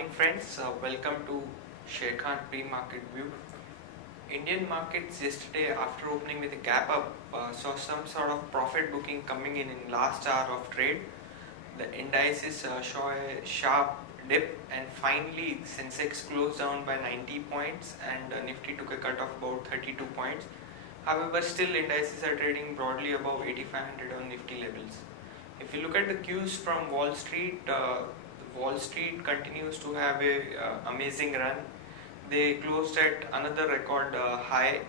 morning friends, welcome to Sharekhan pre-market view. Indian markets yesterday after opening with a gap up saw some sort of profit booking coming in last hour of trade. The indices saw a sharp dip and finally Sensex closed down by 90 points and Nifty took a cut of about 32 points. However, still indices are trading broadly above 8500 on Nifty levels. If you look at the cues from Wall Street, Wall Street continues to have a amazing run. They closed at another record high.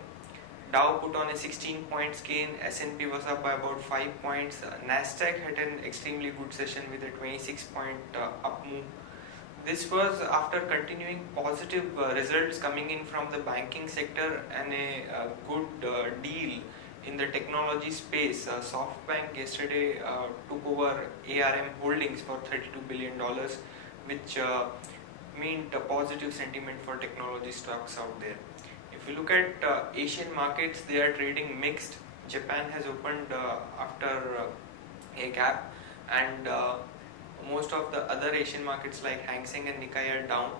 Dow put on a 16 points gain, S&P was up by about 5 points, Nasdaq had an extremely good session with a 26 point up move. This was after continuing positive results coming in from the banking sector and a good deal in the technology space. SoftBank yesterday took over ARM Holdings for $32 billion, which meant a positive sentiment for technology stocks out there. If you look at Asian markets, they are trading mixed. Japan has opened after a gap, and most of the other Asian markets like Hang Seng and Nikkei are down.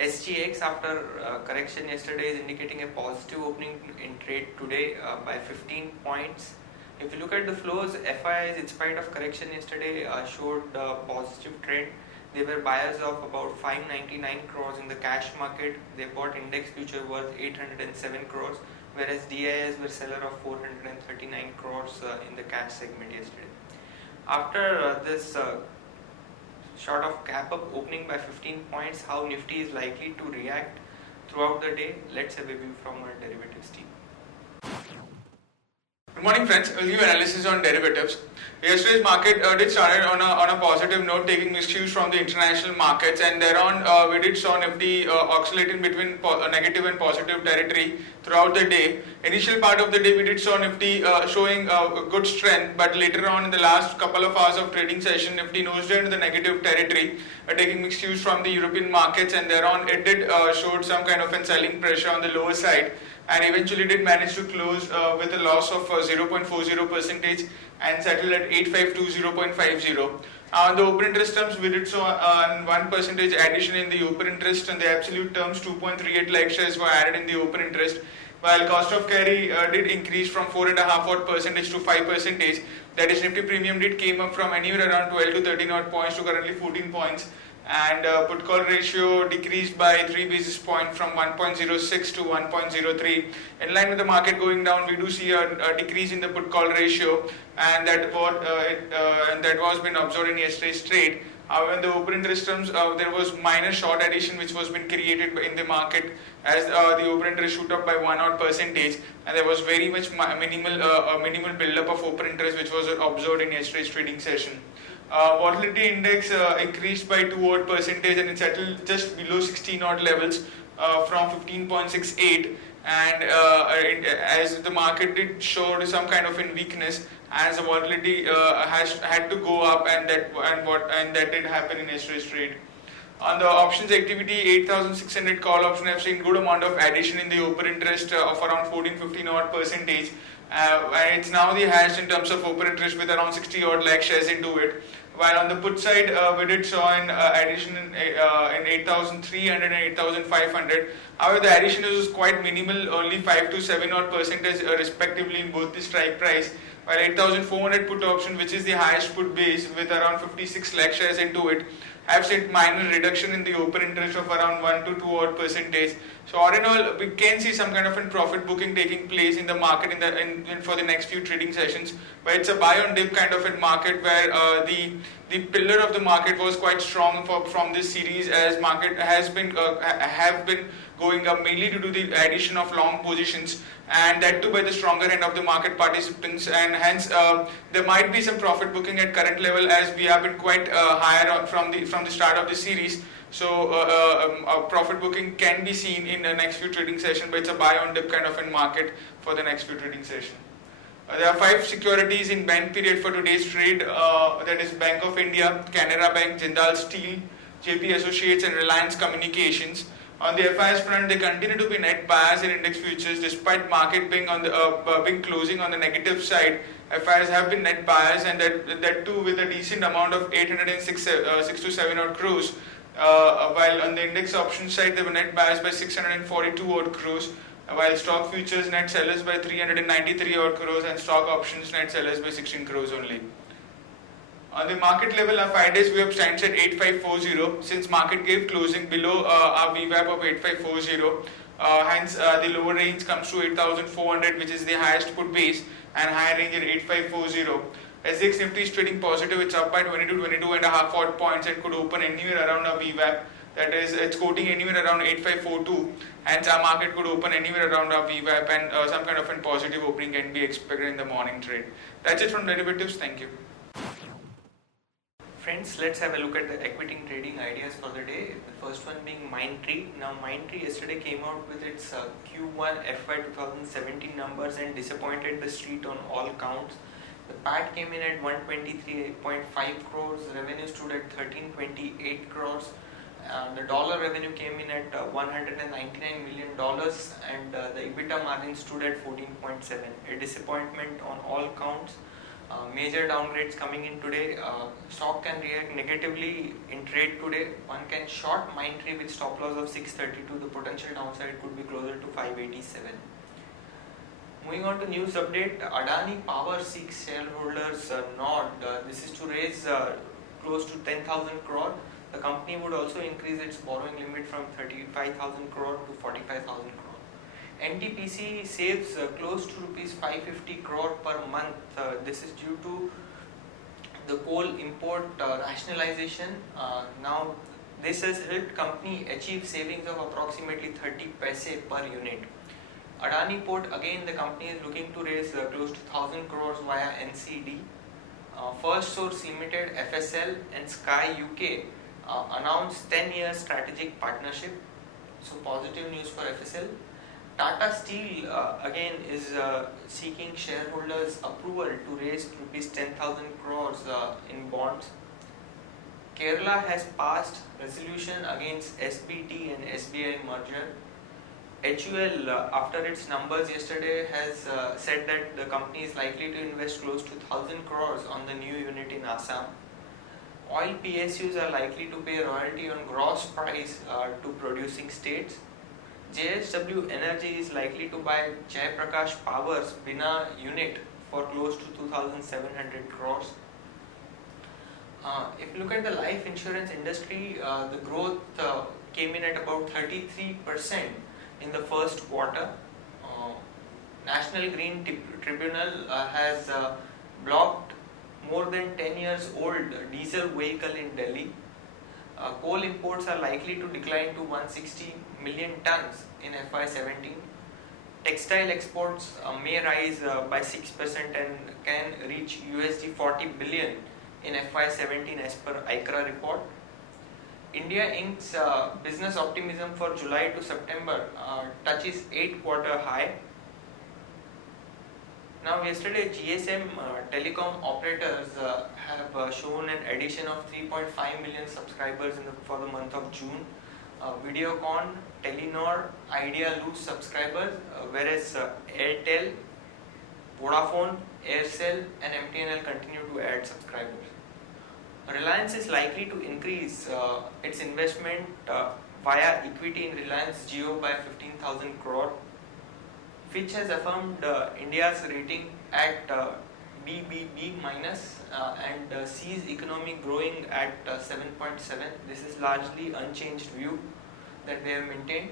SGX after correction yesterday is indicating a positive opening in trade today by 15 points. If you look at the flows, FIIs in spite of correction yesterday showed a positive trend. They were buyers of about 599 crores in the cash market. They bought index future worth 807 crores, whereas DIs were seller of 439 crores in the cash segment yesterday. After this short of gap up opening by 15 points, how Nifty is likely to react throughout the day, let's have a view from our derivatives team. Good morning friends, we'll give analysis on derivatives. Yesterday's market did start on a positive note, taking mixed cues from the international markets, and thereon we did saw Nifty oscillating between negative and positive territory throughout the day. Initial part of the day we did saw Nifty showing good strength, but later on in the last couple of hours of trading session, Nifty nosed into the negative territory, taking mixed cues from the European markets, and thereon it did showed some kind of a selling pressure on the lower side, and eventually did manage to close with a loss of 0.40% and settled at 8520.50. On the open interest terms, we did saw 1% addition in the open interest, and the absolute terms 2.38 lakh shares were added in the open interest, while cost of carry did increase from 4.5% to 5%. That is, Nifty premium did came up from anywhere around 12 to 13 odd points to currently 14 points. And put call ratio decreased by 3 basis points from 1.06 to 1.03. In line with the market going down, we do see a decrease in the put call ratio, and that was been observed in yesterday's trade. However, in the open interest terms, there was minor short addition which was been created in the market as the open interest shoot up by 1 odd percentage, and there was very much minimal build up of open interest which was observed in yesterday's trading session. Volatility index increased by 2 odd percentage and it settled just below 16 odd levels from 15.68, and as the market did show some kind of in weakness as the volatility had to go up, and that did happen in yesterday's trade. On the options activity, 8,600 call option have seen good amount of addition in the open interest of around 14-15 odd percentage. And it's now the highest in terms of open interest with around 60 odd lakh shares into it. While on the put side, we did saw an addition in 8,300 and 8,500. However, the addition is quite minimal, only 5 to 7 odd percentage respectively in both the strike price. While 8,400 put option, which is the highest put base with around 56 lakh shares into it, have seen minor reduction in the open interest of around 1 to 2 odd percentage. So all in all, we can see some kind of a profit booking taking place in the market for the next few trading sessions. But it's a buy on dip kind of a market where the pillar of the market was quite strong from this series, as market has been going up mainly due to the addition of long positions, and that too by the stronger end of the market participants, and hence there might be some profit booking at current level as we have been quite higher from the start of the series. So profit booking can be seen in the next few trading sessions, but it's a buy on dip kind of a market for the next few trading sessions. There are 5 securities in bank period for today's trade, that is Bank of India, Canara Bank, Jindal Steel, JP Associates and Reliance Communications. On the FIs front, they continue to be net buyers in index futures despite market being closing on the negative side. FIs have been net buyers, and that too with a decent amount of 806 to 7 odd crores. While on the index options side, they were net buyers by 642 odd crores, while stock futures net sellers by 393 odd crores and stock options net sellers by 16 crores only. On the market level, our 5 days VWAP stands at 8540. Since market gave closing below our VWAP of 8540, hence the lower range comes to 8400, which is the highest put base, and higher range at 8540. SGX Nifty is trading positive. It's up by 22 and a half odd points and could open anywhere around our VWAP. That is, it's quoting anywhere around 8542. Hence, our market could open anywhere around our VWAP, and some kind of a positive opening can be expected in the morning trade. That's it from derivatives. Thank you. Friends, let's have a look at the equity trading ideas for the day. The first one being Mindtree. Now, Mindtree yesterday came out with its Q1 FY 2017 numbers and disappointed the street on all counts. The PAT came in at 123.5 crores, revenue stood at 1328 crores. The dollar revenue came in at $199 million, and the EBITDA margin stood at 14.7. A disappointment on all counts. Major downgrades coming in today. Stock can react negatively in trade today. One can short Mindtree with stop loss of 632. The potential downside could be closer to 587. Moving on to news update, Adani Power seeks shareholders nod. This is to raise close to 10,000 crore. The company would also increase its borrowing limit from 35,000 crore to 45,000 crore. NTPC saves close to rupees 550 crore per month. This is due to the coal import rationalization. Now, this has helped company achieve savings of approximately 30 paise per unit. Adani Port, again the company is looking to raise close to 1000 crores via NCD. First Source Limited, FSL and Sky UK announced 10-year strategic partnership. So positive news for FSL. Tata Steel again is seeking shareholders approval to raise rupees 10,000 crores in bonds. Kerala has passed resolution against SBT and SBI merger. HUL, after its numbers yesterday, has said that the company is likely to invest close to 1,000 crores on the new unit in Assam. Oil PSUs are likely to pay royalty on gross price to producing states. JSW Energy is likely to buy Jaiprakash Power's Bina unit for close to 2,700 crores. If you look at the life insurance industry, the growth came in at about 33% in the first quarter. National Green Tribunal has blocked more than 10 years old diesel vehicle in Delhi. Coal imports are likely to decline to 160 million tons in FY17. Textile exports may rise by 6% and can reach USD 40 billion in FY17 as per ICRA report. India Inc.'s business optimism for July to September touches 8-quarter high. Now, yesterday GSM telecom operators have shown an addition of 3.5 million subscribers for the month of June. Videocon, Telenor, Idea lose subscribers, whereas Airtel, Vodafone, Aircel and MTNL continue to add subscribers. Reliance is likely to increase its investment via equity in Reliance Jio by 15,000 crore. Fitch has affirmed India's rating at BBB minus and sees economy growing at 7.7. This is largely unchanged view that they have maintained.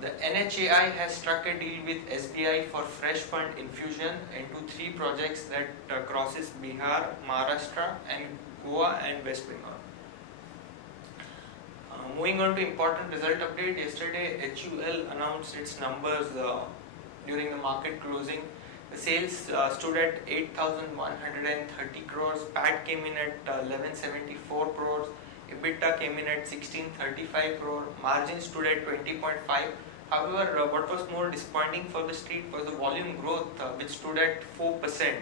The NHAI has struck a deal with SBI for fresh fund infusion into 3 projects that crosses Bihar, Maharashtra and Goa and West Bengal. Moving on to important result update, yesterday HUL announced its numbers during the market closing. The sales stood at 8,130 crores, PAT came in at 1174 crores, EBITDA came in at 1635 crore, margin stood at 20.5. However, what was more disappointing for the street was the volume growth which stood at 4%.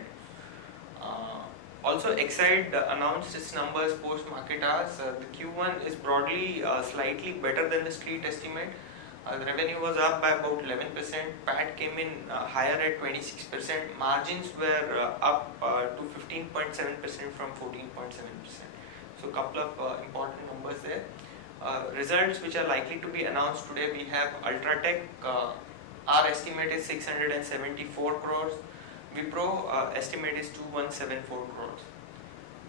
Also, Exide announced its numbers post market hours. The Q1 is broadly slightly better than the street estimate. The revenue was up by about 11%, PAT came in higher at 26%, margins were up to 15.7% from 14.7%. So couple of important numbers there. Results which are likely to be announced today, we have Ultratech, our estimate is 674 crores. Wipro estimate is 2174 crores.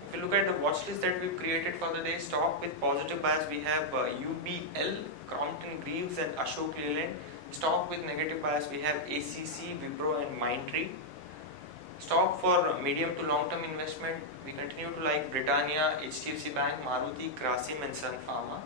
If you look at the watch list that we've created for the day, stock with positive bias, we have UBL, Crompton Greaves and Ashok Leyland. Stock with negative bias, we have ACC, Wipro and Mindtree. Stock for medium to long term investment, we continue to like Britannia, HDFC Bank, Maruti, Grasim and Sun Pharma.